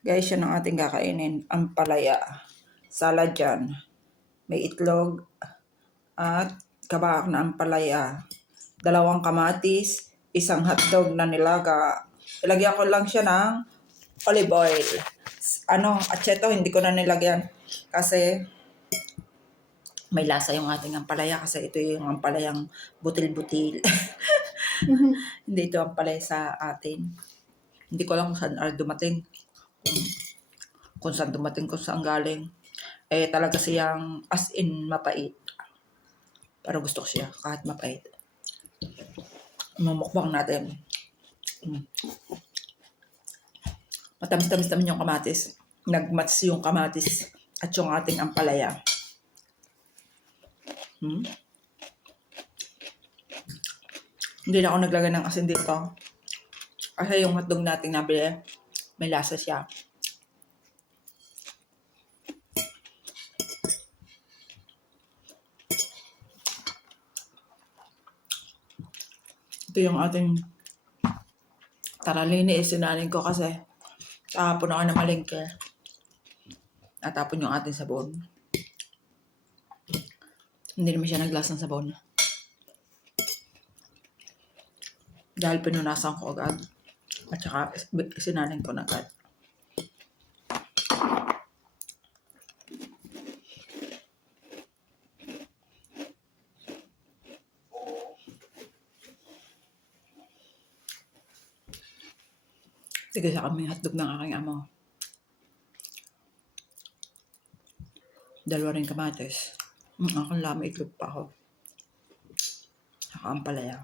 Guys, yan ang ating kakainin. Ang palaya. Salad yan. May itlog at kabak na ang palaya. Dalawang kamatis, isang hotdog na nilaga. Ilagyan ko lang siya ng olive oil. Ano, acheto, hindi ko na nilagyan. Kasi may lasa yung ating ampalaya kasi ito yung ampalayang butil-butil. hindi ito ampalaya sa atin. Hindi ko lang kung saan ah, dumating. Kung, saan dumating, kung saan galing. Eh, talaga siyang as in mapait. Pero gusto ko siya kahit mapait. Mamukbang natin. Mm. Matamis-tamis naman yung kamatis. Nagmats yung kamatis at yung ating ampalaya. Hmm? Hindi na ako naglagay ng asin dito. Kasi yung hotdog natin nabili, may lasa siya. Ito yung ating taralini isinanin ko kasi kahapon ako na malingke. Natapon yung ating sabon. Hindi naman siya naglas ng sabon. Dahil pinunasan ko agad. At saka sinanin ko na agad. Sige sa kami hotdog ng aking amo. Dalawa rin kamatis. Mm, ako lamang itlog pa ako. Saka ang palaya.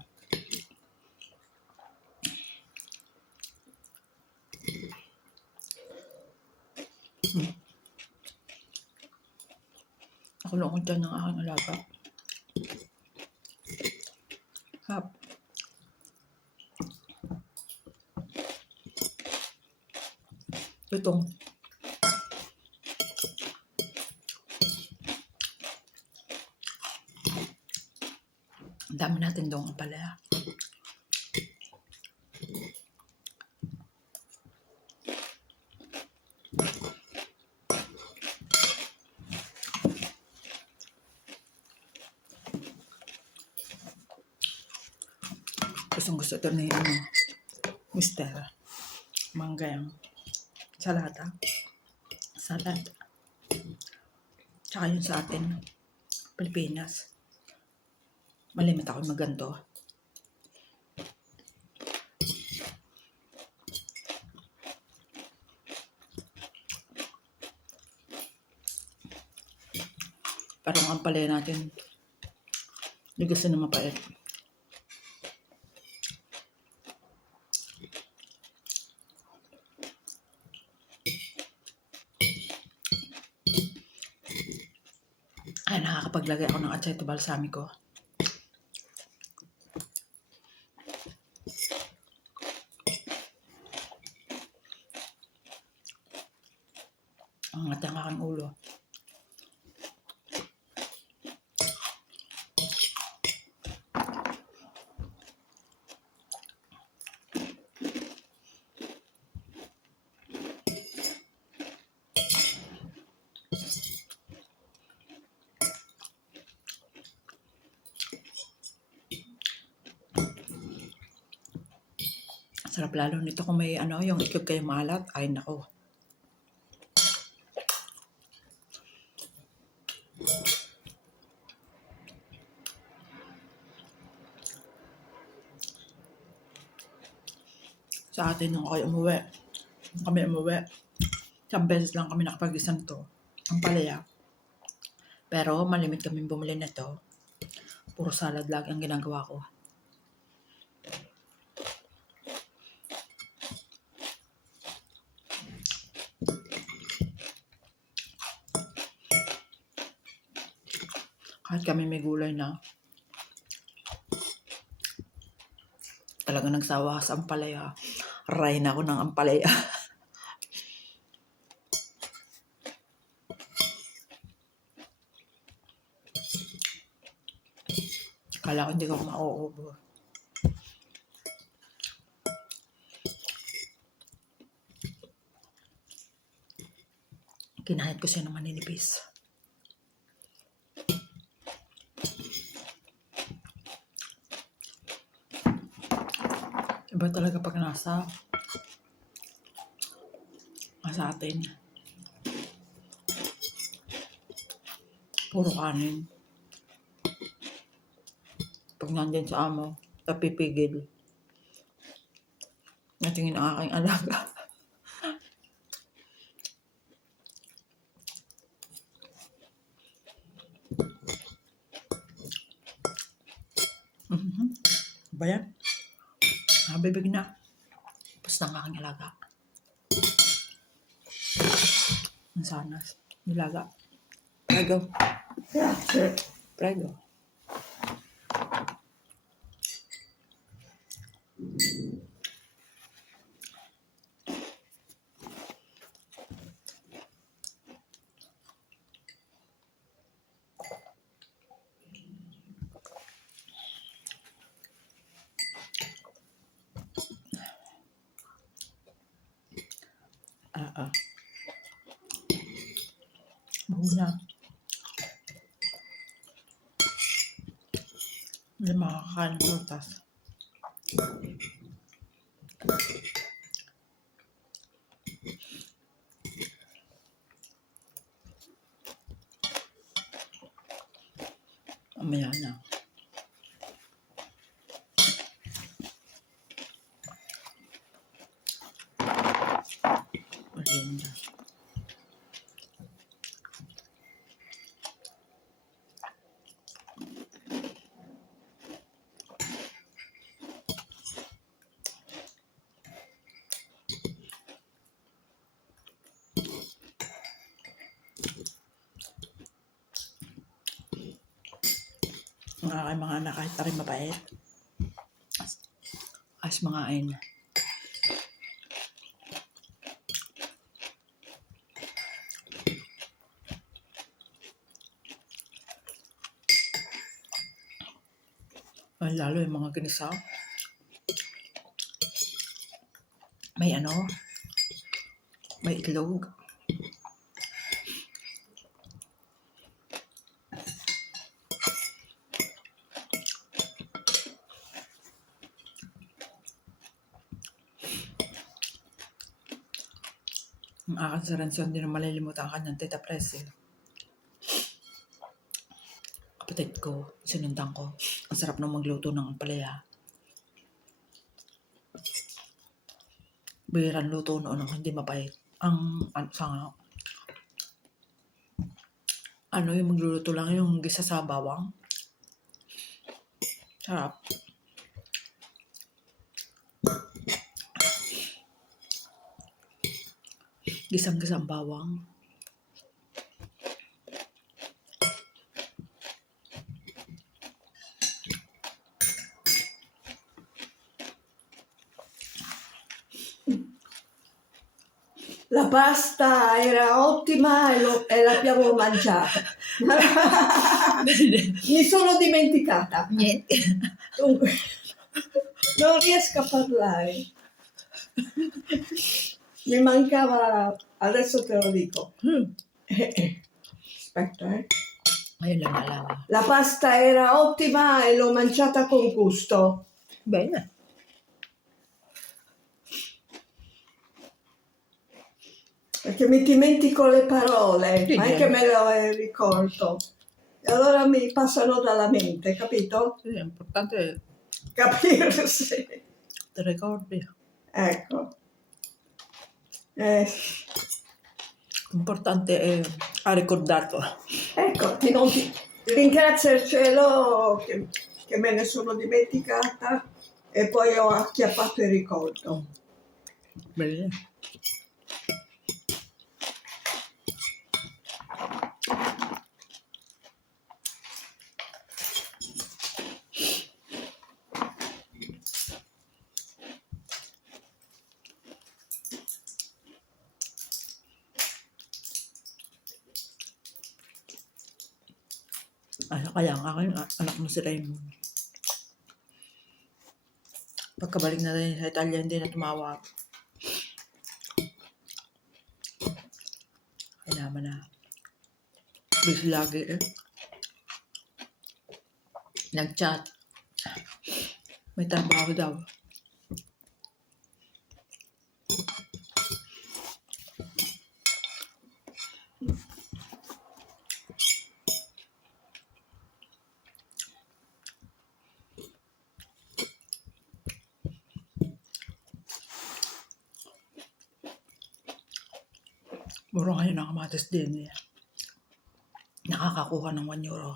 Ako lang akong tiyan ng aking alaga. Hap. Itong Ang dami natin doon pala. Gustong gusto ito ni ano, Mister. Mangga yung salata. Salad. Tsaka yun sa atin, Pilipinas. Malimit ako maganto. Parang ang palaya natin. Hindi gusto na mapait. Ay, nakakapaglagay ako ng aceto balsamico. Ang atang ulo. Sarap lalo nito kung may ano, yung itlog kayo maalat. Ay, nako. Sa atin nung kayo umuwi. Nung kami umuwi. Isang beses lang kami nakapag-isang to. Ang palaya. Pero malimit kami bumili nito. Puro salad lagi ang ginagawa ko. Kahit kami may gulay na. Talaga nagsawa sa ampalaya. Ray na ako ng ampalaya. Kala ko hindi ko mauubo. Kinahit ko siya ng maninipis. Iba talaga pag nasa nasa atin. Puro kanin. Pag nandyan sa amo, napipigil. Natingin ang aking alaga. Mhm. Yan? Nabibig na. Tapos ang aking alaga. Ang sanas. Nilaga. Prego. Prego. Ah. Buo na. Hindi makakain ng prutas. Mamaya na. Ang aking mga anak kahit rin mabait. As mga ain. Lalo yung mga ginisa. May ano? May itlog. Ang akin sa Ransyon, hindi na malilimutan ang kanyang tita Presil. Kapatid ko, sinundan ko. Ang sarap na magluto ng palaya. Biran luto noon ang hindi mapait. Ang, ano, sa ano yung magluluto lang yung gisa sa bawang. Sarap. Gisang-gisang bawang. La pasta era ottima e, lo- e l'abbiamo mangiata. Mi sono dimenticata. Niente. Dunque, non riesco a parlare. Mi mancava, adesso te lo dico. Hmm. Eh, eh. Aspetta, eh. Lang naalala. La pasta era ottima e l'ho mangiata con gusto. Bene. Perché mi dimentico le parole, Sì, ma anche me le ricordo. E allora mi passano dalla mente, capito? Sì, è importante Capirsi. ti ricordi. Ecco. Eh, Importante è ha ricordato. ecco, ti, ti- ringrazio il cielo che, che me ne sono dimenticata e poi ho acchiappato il ricordo. Bene. Kaya ang aking a- anak mo si Raymond. Pagkabalik na rin sa Italia, hindi na tumawag. Ay, naman na. Busy lagi eh. Nag-chat. May trabaho daw. Mura ngayon ang kamatis din eh. Nakakakuha ng 1 euro.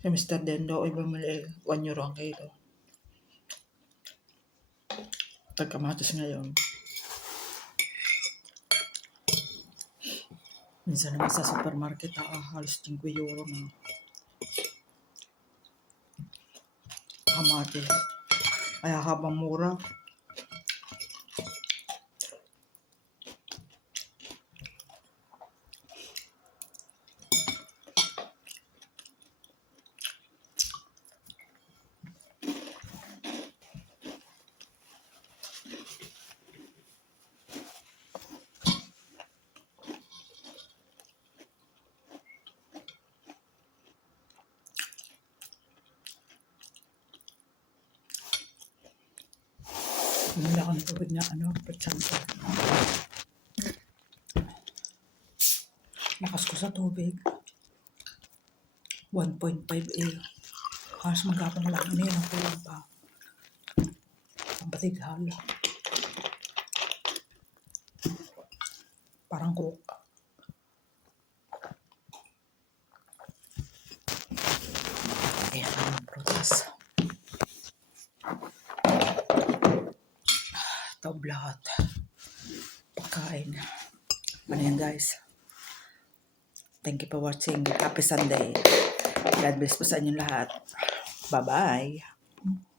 Si Mr. Dendo ay bumili 1 euro ang kilo. Pag kamatis ngayon. Minsan naman sa supermarket, ah, halos 5 euro na. Kamatis. Kaya habang mura, Bumili ako ng tubig na ano, pertsanta. Lakas ko sa tubig. 1.5 A. Halos magkapong lang ano yun, kulang pa. Ang batighal. Parang cook. Ito lahat. Pagkain. Ano yan guys? Thank you for watching. Happy Sunday. God bless po sa inyong lahat. Bye-bye.